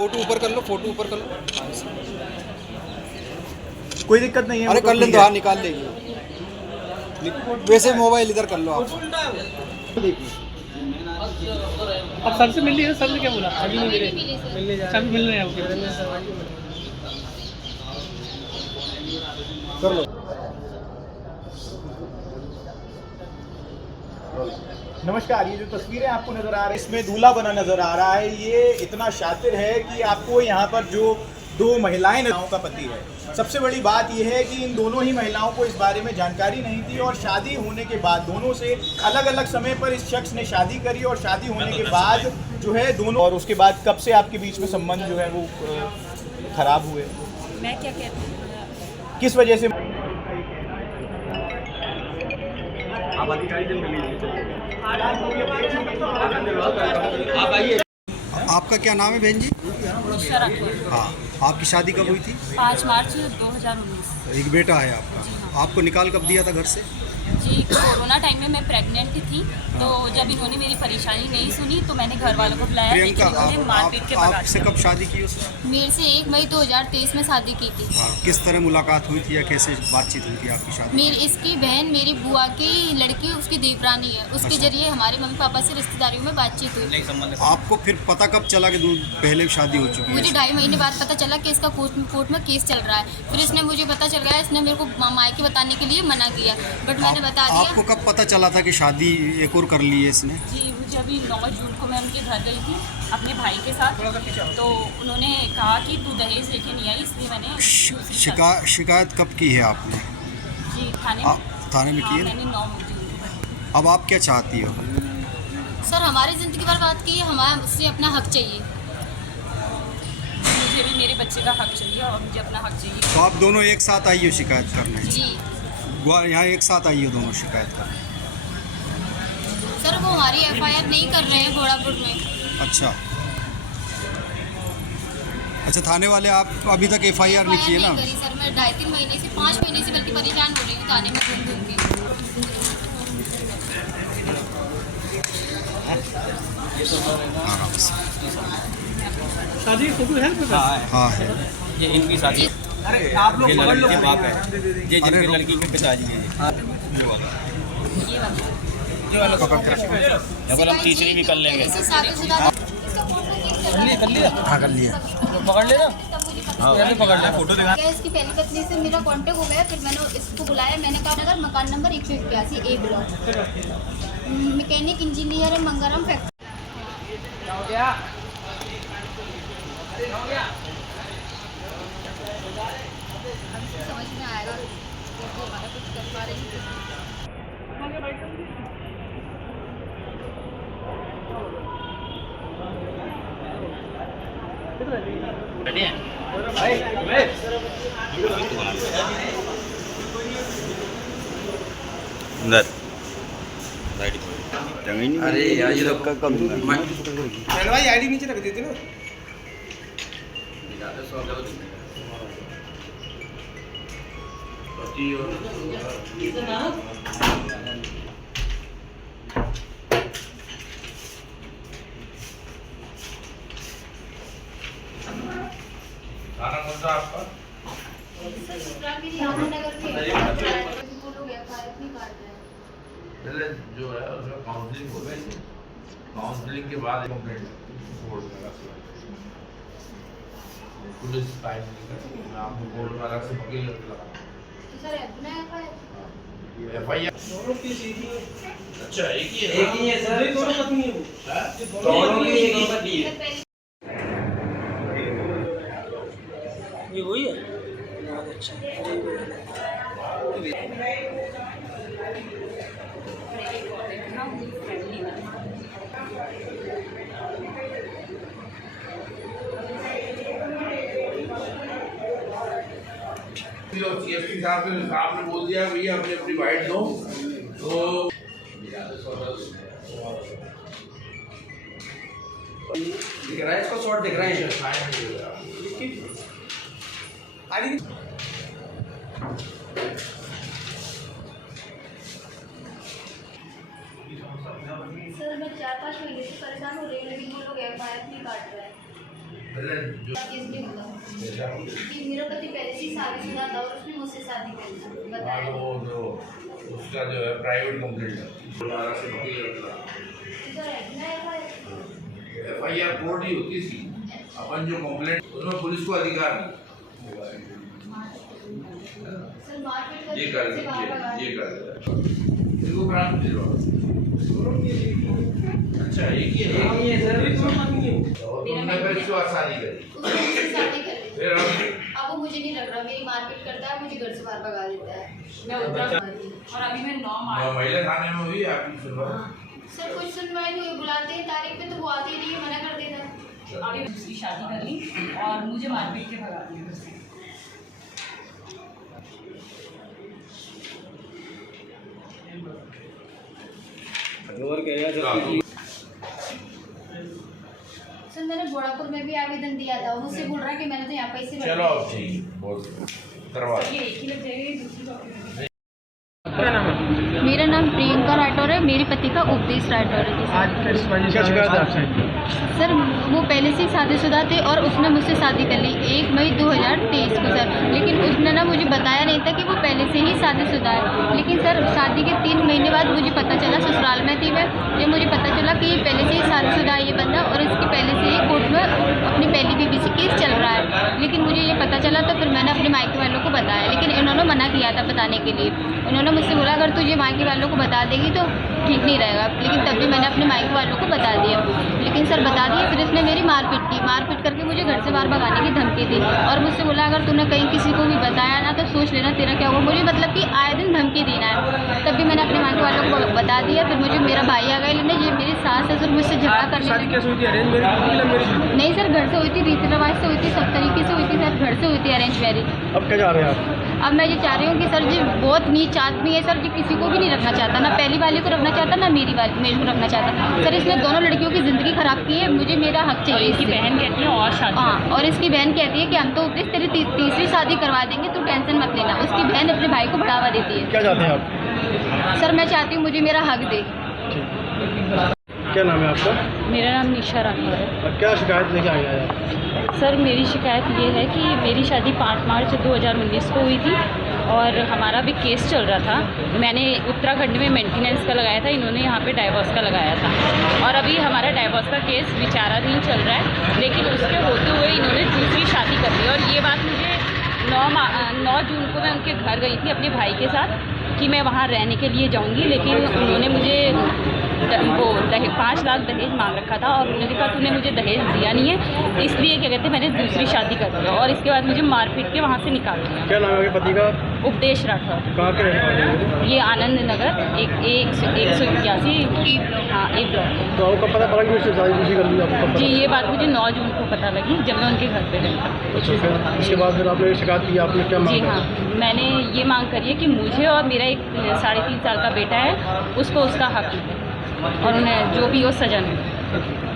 Photo ऊपर कर लो, photo ऊपर कर लो। कोई दिक्कत नहीं है। अरे कर लें तो हाँ निकाल लेगी। वैसे मोबाइल इधर कर लो आप। अब सर से मिल लिया, सर ने क्या बोला? अभी नहीं मिले, सर मिल रहे हैं आपके। कर लो। नमस्कार, ये जो तस्वीरें आपको नजर आ रही है इसमें दूल्हा बना नजर आ रहा है। ये इतना शातिर है कि आपको यहाँ पर जो दो महिलाएं महिलाओं का पति है। सबसे बड़ी बात यह है कि इन दोनों ही महिलाओं को इस बारे में जानकारी नहीं थी और शादी होने के बाद दोनों से अलग अलग समय पर इस शख्स ने शादी करी और शादी होने के बाद जो है दोनों, और उसके बाद कब से आपके बीच में संबंध जो है वो खराब हुए? मैं क्या कहती हूँ, किस वजह से? आपका क्या नाम है बहन जी? निशा राठौर। हाँ, आपकी शादी कब हुई थी? 5 मार्च 2019। एक बेटा है आपका। आपको निकाल कब दिया था घर से? जी, कोरोना टाइम में मैं प्रेग्नेंट थी, तो जब इन्होंने मेरी परेशानी नहीं सुनी तो मैंने घर वालों को बुलाया, लेकिन प्रियंका, इन्होंने मारपीट के भगा आपसे कब शादी की उसने? मेरे से 1 मई 2023 में शादी की थी। हाँ, किस तरह मुलाकात हुई थी या कैसे बातचीत हुई थी आपकी शादी? मेरी इसकी बहन मेरी बुआ की लड़की, उसकी देवरानी है, उसके अच्छा। जरिए हमारे मम्मी पापा से रिश्तेदारियों में बातचीत हुई। आपको फिर पता कब चला कि पहले शादी हो चुकी मुझे है? 2.5 महीने बाद पता चला कि इसका कोर्ट में केस चल रहा है। फिर इसने मुझे पता चल गया, इसने मेरे को मायके बताने के लिए मना किया, बट मैंने बता दिया। आपको कब पता चला था कि शादी एक और कर ली है इसने? जी, मुझे अभी 9 जून को मैं उनके घर गई थी अपने भाई के साथ, तो उन्होंने कहा कि तू दहेज लेके नहीं आई, इसलिए मैंने शिकायत कब की है आपने? जी थाने में। थाने में की है? मैंने 9 जून को। अब आप क्या चाहती हो? सर, हमारी ज़िंदगी बर्बाद की है, हमारा मुझसे अपना हक चाहिए। मुझे भी मेरे बच्चे का हक चाहिए और मुझे अपना हक चाहिए। तो आप दोनों एक साथ आई हो शिकायत करने? जी यहाँ एक साथ आई हो दोनों शिकायत करने? सर, वो हमारी FIR नहीं कर रहे हैं घोड़ापुर में। अच्छा अच्छा, थाने वाले आप अभी तक FIR नहीं किए ना? नहीं करी सर, मैं 2.5-3 महीने से 5 महीने से बल्कि परेशान हो रही हूँ थाने में घूम घूम के। शादी फोटो है आपके पास? हाँ है। ये इनकी शादी। अरे आप लोग ये पकड़ लो। लड़की के बाप है, ये जिनकी रुक। लड़की के पिताजी हैं। ये वाला डबल हम तीसरी भी कर लेंगे। इससे शादीशुदा हाँ कर लिया। पकड़ लेना। हाँ पकड़ ले, फोटो दिखा। क्या इसकी पहली पत्नी से मेरा कांटेक्ट हो गया, फिर मैंने इसको बुलाया। मैंने कहा नगर मकान number 181 A block, mechanic engineer है, मंगरम फैक्ट्री। समझ में आएगा कैसे हमारा कुछ कर पा रही है। अरे यार ये तो कम भाई आईडी नीचे रख देते ना। सर, ससुराल मेरी रामनगर में है। वो लोग FIR नहीं काट रहे हैं। पहले जो है उसका काउंसलिंग हो गई, काउंसलिंग के बाद कंप्लेंट बोर्ड में लगा पुलिस टाइम मैं आपको बोर्ड में अलग से वकील लगा तो सर मैं FIR दोनों की सीधी अच्छा एक ही है सर, दोनों पत्नी है वो। दोनों की एक ही पत्नी है। ये वही है। CSP साहब ने बोल दिया भैया अपनी अपनी बाइट दो, तो दिख रहा है, इसको शॉर्ट दिख रहा है। सर, मैं 4-5 महीने से परेशान हो रही हूँ, लेकिन वो लोग FIR नहीं काट रहे हैं। पहले जो इसलिए बताओ ऐसा कि मेरा पति पहले से ही शादीशुदा था और उसने मुझसे शादी कर ली बताया वो जो उसका जो है प्राइवेट कंप्लेंट है 12 से FIR कोर्ट ही होती थी। अपन जो कंप्लेंट उसमें पुलिस को अधिकार नहीं। सर मार्केट ये कर ये कर इसको प्राप्त दिलवा। अच्छा एक ही है सर। और तुमने फिर इसको शादी करी उसने मुझसे शादी कर ली फिर अब वो मुझे नहीं लग रहा मेरी मारपीट करता है मुझे घर से बाहर भगा देता है मैं उत्तराखंड और अभी मैं 9 मार्च महिला थाने में हुई आपकी सुनवाई? सर कुछ सुनवाई नहीं हुई बुलाते हैं तारीख पे तो वो आते ही नहीं है, मना कर देता। अभी दूसरी शादी कर ली और मुझे मारपीट के भगा दिया घर से। सर मैंने बोड़ापुर में भी आवेदन दिया था मुझसे बोल रहा है कि मैंने तो यहाँ पैसे भरे चलो अब ठीक बोल करवा ये एक ही लग जाएगी दूसरी डॉक्यूमेंट। मेरा नाम प्रियंका राठौर है मेरे पति का उपदेश राठौर है आज किस वजह से शिकायत आपसे? सर वो पहले से ही शादीशुदा थे और उसने मुझसे शादी कर ली 1 मई 2023 को सर लेकिन उसने ना मुझे बताया नहीं था कि वो पहले से ही शादीशुदा है लेकिन सर शादी के 3 महीने बाद मुझे पता चला ससुराल में थी मैं जब मुझे पता चला कि ये पहले से ही शादीशुदा है ये बंदा और इसकी पहले से ही कोर्ट में अपनी पहली बीवी से केस चल रहा है लेकिन मुझे ये पता चला तो फिर मैंने अपने मायके वालों को बताया लेकिन इन्होंने मना किया था बताने के लिए उन्होंने मुझसे बोला अगर तुझे मायके वालों को बता देगी तो ठीक नहीं रहेगा लेकिन तब भी मैंने अपने मायके वालों को बता दिया लेकिन सर बता दिया फिर इसने मेरी मारपीट करके मुझे घर से बाहर भगाने की धमकी दी और मुझसे बोला अगर तूने कहीं किसी को भी बताया ना तो सोच लेना तेरा क्या होगा मुझे मतलब कि आए दिन धमकी देना है तब भी मैंने अपने मायके वालों को बता दिया फिर मुझे मेरा भाई आ गया लेने ये मेरी सास ससुर मुझसे झगड़ा करने लगे नहीं सर घर से हुई थी रीति रिवाज से हुई थी सब तरीके से हुई थी सर घर से हुई थी अरेंज मैरिज अब क्या जा रहे हैं आप? अब मैं ये चाह रही हूँ कि सर जी बहुत नीच आदमी है सर जी किसी को भी नहीं रखना चाहता ना पहली वाली को रखना चाहता ना मेरी को रखना चाहता सर इसने दोनों लड़कियों की ज़िंदगी ख़राब की है मुझे मेरा हक चाहिए इसकी बहन कहती है और शादी हाँ और इसकी बहन कहती है कि हम तो उपदेश तेरी तीसरी शादी करवा देंगे तू टेंशन मत लेना उसकी बहन अपने भाई को बढ़ावा देती है क्या चाहते हैं आप? सर मैं चाहती हूँ मुझे मेरा हक दे क्या नाम है आपका? मेरा नाम निशा राठौर है। और क्या शिकायत लेके आए हैं आप? सर मेरी शिकायत ये है कि मेरी शादी 5 मार्च 2019 को हुई थी और हमारा भी केस चल रहा था मैंने उत्तराखंड में मेंटेनेंस का लगाया था इन्होंने यहाँ पे डाइवोर्स का लगाया था और अभी हमारा डाइवोर्स का केस विचाराधीन चल रहा है लेकिन उसके होते हुए इन्होंने दूसरी शादी कर ली और ये बात मुझे 9 जून को मैं उनके घर गई थी अपने भाई के साथ कि मैं वहाँ रहने के लिए जाऊँगी लेकिन उन्होंने मुझे वो 5 लाख दहेज मांग रखा था और उन्होंने कहा तूने मुझे दहेज दिया नहीं है इसलिए क्या कहते हैं मैंने दूसरी शादी कर दी और इसके बाद मुझे मारपीट के वहाँ से निकाल दिया। क्या नाम है आपके पति का? उपदेश राठौर। कहाँ के रहने वाले हैं? ये आनंद नगर 181 हाँ ए ब्लॉक। तो आपको पता पड़ा कि उससे शादी दूसरी कर ली आपको? जी ये बात मुझे 9 जून को पता लगी जब मैं उनके घर पे गई। अच्छा फिर इसके बाद फिर आपने शिकायत की आपने क्या जी मांगा? हाँ मैंने ये मांग करी है कि मुझे और मेरा एक 3.5 साल का बेटा है उसको उसका हक मिले और उन्हें जो भी हो सजा मिले।